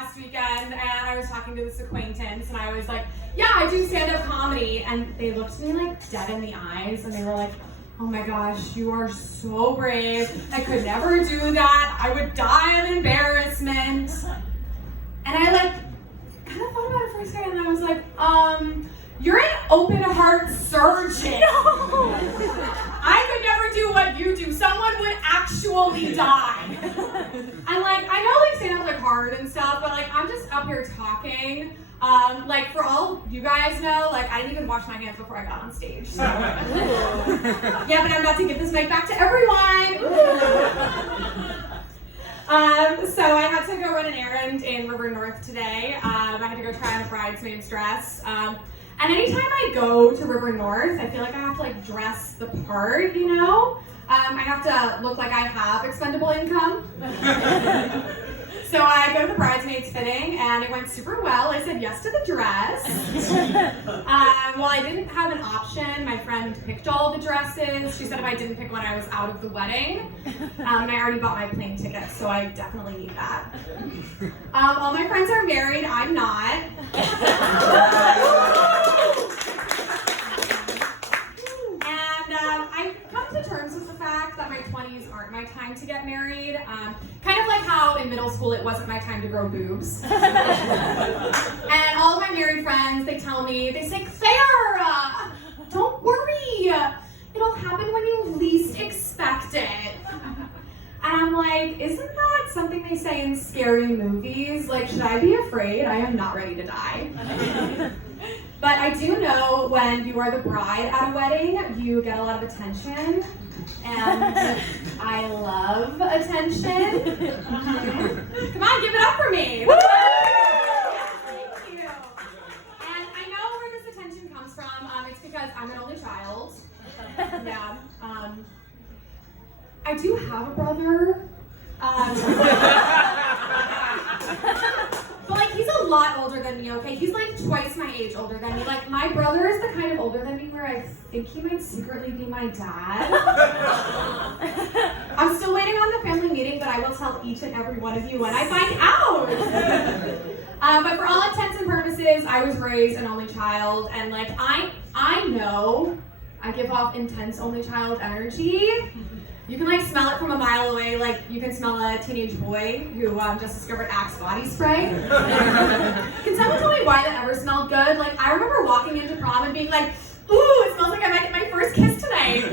last weekend, and I was talking to this acquaintance, and I was like, yeah, I do stand-up comedy. And they looked at me like dead in the eyes, and they were like, oh my gosh, you are so brave. I could never do that. I would die of embarrassment. And I like kind of thought about it for a second, and I was like, you're an open heart surgeon. No. I could never do what you do. Someone would actually die. And like, I know like stand-up's like hard and stuff, but like I'm just up here talking. Like for all you guys know, like I didn't even wash my hands before I got on stage. So. Yeah, but I'm about to give this mic back to everyone. So I had to go run an errand in River North today. I had to go try on a bridesmaid's dress. And anytime I go to River North, I feel like I have to like dress the part, you know? I have to look like I have expendable income. So I go to the bridesmaid's fitting, and it went super well. I said yes to the dress. Well, I didn't have an option. My friend picked all the dresses. She said if I didn't pick one, I was out of the wedding. And I already bought my plane ticket, so I definitely need that. All my friends are married. I'm not. I've come to terms with the fact that my 20s aren't my time to get married. Kind of like how in middle school it wasn't my time to grow boobs. And all of my married friends, they tell me, they say, Claire, don't worry. It'll happen when you least expect it. And I'm like, isn't that something they say in scary movies? Like, should I be afraid? I am not ready to die. But I do know when you are the bride at a wedding, you get a lot of attention, and I love attention. Come on, give it up for me. Woo! Yes, thank you. And I know where this attention comes from. It's because I'm an only child. Yeah. I do have a brother. But like he's a lot older than me, okay? He's like twice my age older than me. Like my brother is the kind of older than me where I think he might secretly be my dad. I'm still waiting on the family meeting, but I will tell each and every one of you when I find out. But for all intents and purposes, I was raised an only child, and like I know I give off intense only child energy. You can like smell it from a mile away, like you can smell a teenage boy who just discovered Axe body spray. Can someone tell me why that ever smelled good? Like I remember walking into prom and being like, ooh, it smells like I might get my first kiss tonight.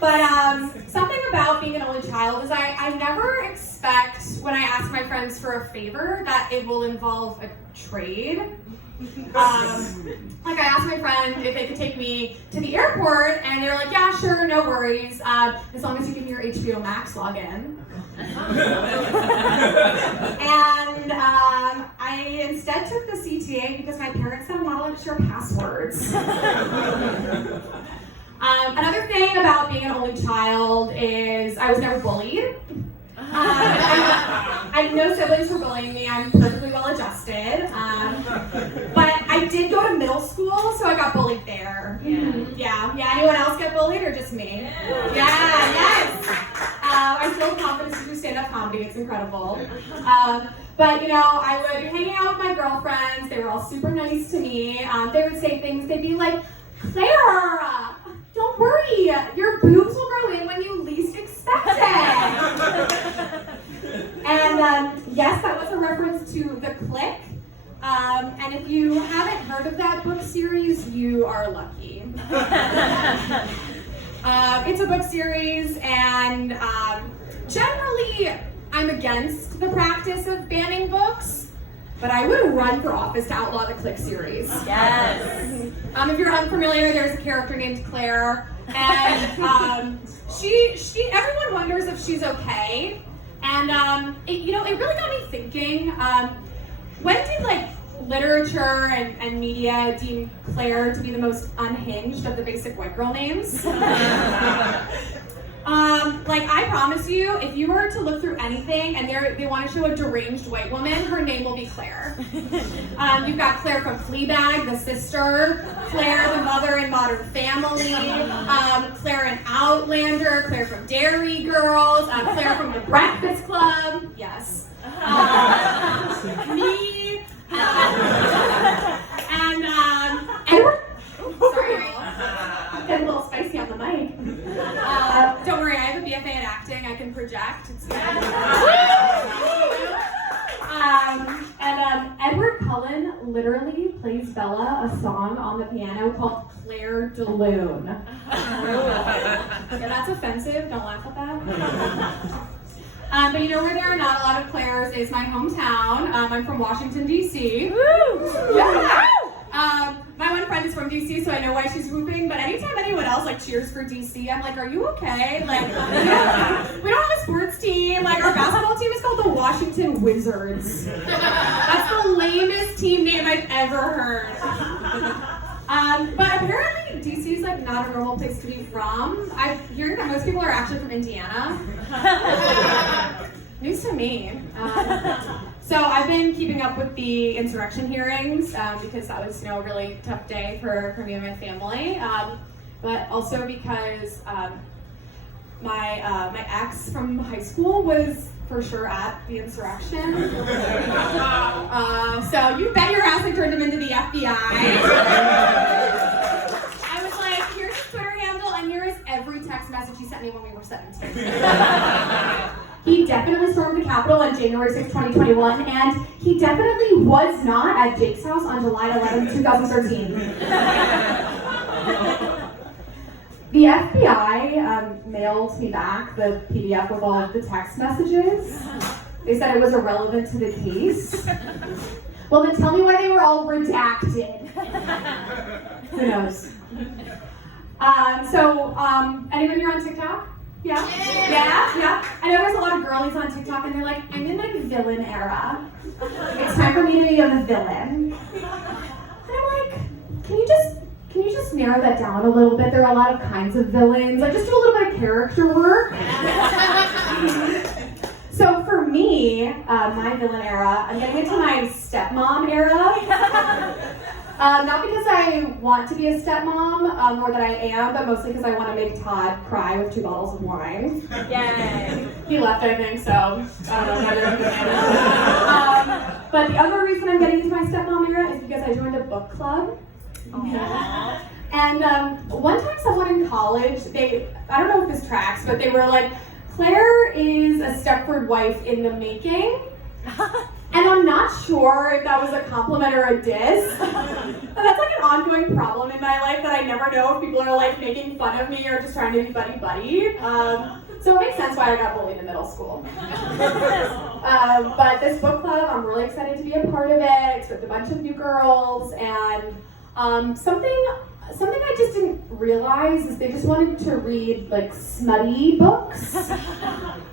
But something about being an only child is I never expect when I ask my friends for a favor that it will involve a trade. Like I asked my friend if they could take me to the airport, and they were like, yeah, sure, no worries, as long as you give me your HBO Max login. And I instead took the CTA because my parents said I'm not allowed to share passwords. Another thing about being an only child is I was never bullied. I have no siblings for bullying me. I'm perfectly well adjusted. But I did go to middle school, so I got bullied there. Yeah. Anyone else get bullied or just me? Yeah, yes. I still have confidence to do stand-up comedy. It's incredible. But you know, I would be hanging out with my girlfriends. They were all super nice to me. They would say things. They'd be like, Claire, don't worry. Your boobs will grow in when you least expect it. And yes, that was a reference to The Click. And if you haven't heard of that book series, you are lucky. It's a book series, and generally I'm against the practice of banning books, but I would run for office to outlaw the Click series. Yes. If you're unfamiliar, there's a character named Claire, and everyone wonders if she's okay. And it really got me thinking. When did like literature and media deem Claire to be the most unhinged of the basic white girl names? Like, I promise you, if you were to look through anything and they want to show a deranged white woman, her name will be Claire. You've got Claire from Fleabag, the sister, Claire, the mother in Modern Family, Claire in Outlander, Claire from Dairy Girls, Claire from The Breakfast Club, yes. Me, and Edward. Sorry, get a little spicy on the mic. Don't worry, I have a BFA in acting. I can project. It's good. And Edward Cullen literally plays Bella a song on the piano called Claire de Lune. Yeah, that's offensive. Don't laugh at that. But you know where there are not a lot of Claires is my hometown. I'm from Washington, D.C. Woo! Yeah! My one friend is from DC, so I know why she's whooping, but anytime anyone else like cheers for DC, I'm like, are you okay? Like, we don't have a sports team. Like, our basketball team is called the Washington Wizards. That's the lamest team name I've ever heard. But apparently DC is like not a normal place to be from. I'm hearing that most people are actually from Indiana. News to me. So I've been keeping up with the insurrection hearings because that was, a really tough day for me and my family. But also because my ex from high school was for sure at the insurrection. So you bet your ass I turned him into the FBI. I was like, here's his Twitter handle and here is every text message he sent me when we were 17. He definitely stormed the Capitol on January 6, 2021, and he definitely was not at Jake's house on July 11, 2013. The FBI mailed me back the PDF with all of the text messages. They said it was irrelevant to the case. Well, then tell me why they were all redacted. Who knows? Anyone here on TikTok? Yeah? I know there's a lot of girlies on TikTok and they're like, I'm in my villain era. It's time for me to be a villain. And I'm like, can you just narrow that down a little bit? There are a lot of kinds of villains. Like, just do a little bit of character work. So for me, my villain era, I'm getting into my stepmom era. Not because I want to be a stepmom more than I am, but mostly because I want to make Todd cry with 2 bottles of wine. Yay! He left, I think, so I don't know whether he but the other reason I'm getting into my stepmom era is because I joined a book club. Yeah. And one time someone in college, I don't know if this tracks, but they were like, Claire is a Stepford wife in the making. And I'm not sure if that was a compliment or a diss. But that's like an ongoing problem in my life that I never know if people are like making fun of me or just trying to be buddy-buddy. So it makes sense why I got bullied in middle school. But this book club, I'm really excited to be a part of it. It's with a bunch of new girls, and something I just didn't realize is they just wanted to read like smutty books.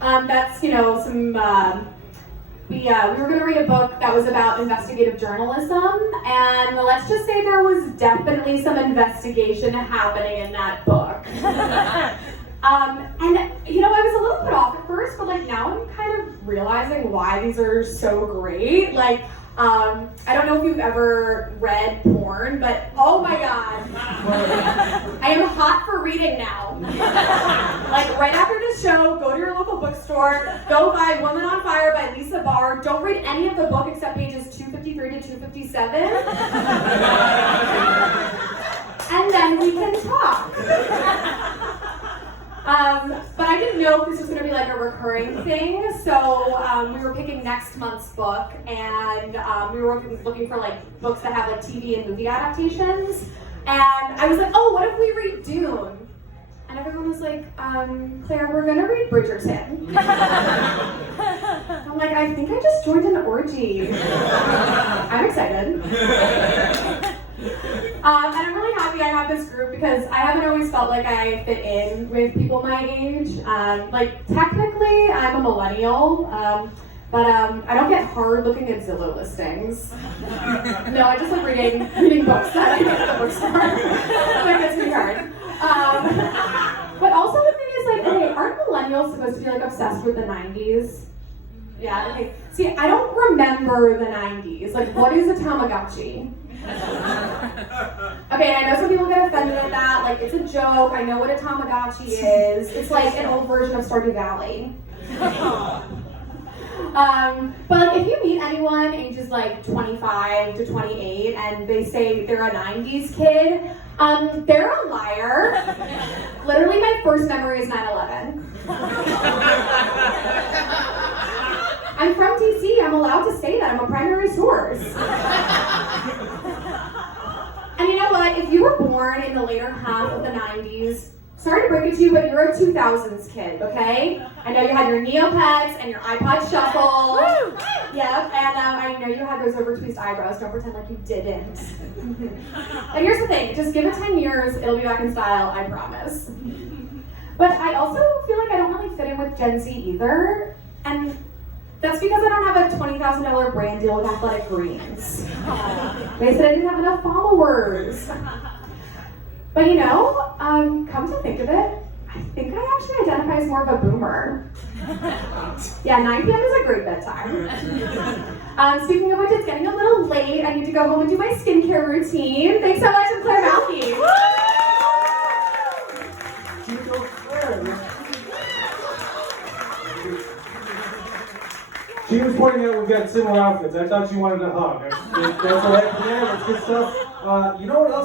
That's some. We were going to read a book that was about investigative journalism, and let's just say there was definitely some investigation happening in that book. And I was a little put off at first, but like now I'm kind of realizing why these are so great. Like, I don't know if you've ever read porn, but oh my god, I am hot for reading now. Like right after this show, go to your local bookstore, go buy Woman on Fire by Lisa Barr. Don't read any of the book except pages 253 to 257. And then we can talk. But I didn't know if this was going to be like a recurring thing, so we were picking next month's book, and we were looking for like books that have like TV and movie adaptations, and I was like, oh, what if we read Dune? And everyone was like, Claire, we're going to read Bridgerton. I'm like, I think I just joined an orgy. I'm excited. And I'm really happy I have this group because I haven't always felt like I fit in with people my age. Like, technically, I'm a millennial, but I don't get hard looking at Zillow listings. No, I just like reading books that I get at the bookstore. Like, it's pretty hard. But also the thing is, like, okay, aren't millennials supposed to be like obsessed with the 90s? Yeah, okay. See, I don't remember the 90s. Like, what is a Tamagotchi? Okay, I know some people get offended at that. Like, it's a joke. I know what a Tamagotchi is. It's like an old version of Stardew Valley. But like, if you meet anyone ages like 25 to 28 and they say they're a 90s kid, they're a liar. Literally, my first memory is 9/11. I'm from DC. I'm allowed to say that. I'm a primary source. And you know what? If you were born in the later half of the 90s, sorry to break it to you, but you're a 2000s kid, okay? I know you had your Neopets and your iPod Shuffle. Woo! Yep, and I know you had those over-tweezed eyebrows. Don't pretend like you didn't. And here's the thing. Just give it 10 years. It'll be back in style, I promise. But I also feel like I don't really fit in with Gen Z either. And that's because I don't have a $20,000 brand deal with Athletic Greens. They said I didn't have enough followers. But you know, come to think of it, I think I actually identify as more of a boomer. Yeah, 9 p.m. is a great bedtime. Speaking of which, it's getting a little late. I need to go home and do my skincare routine. Thanks so much, I'm Claire Malkie. She was pointing out we've got similar outfits. I thought she wanted a hug. That's what happened there. That's good stuff. You know what else?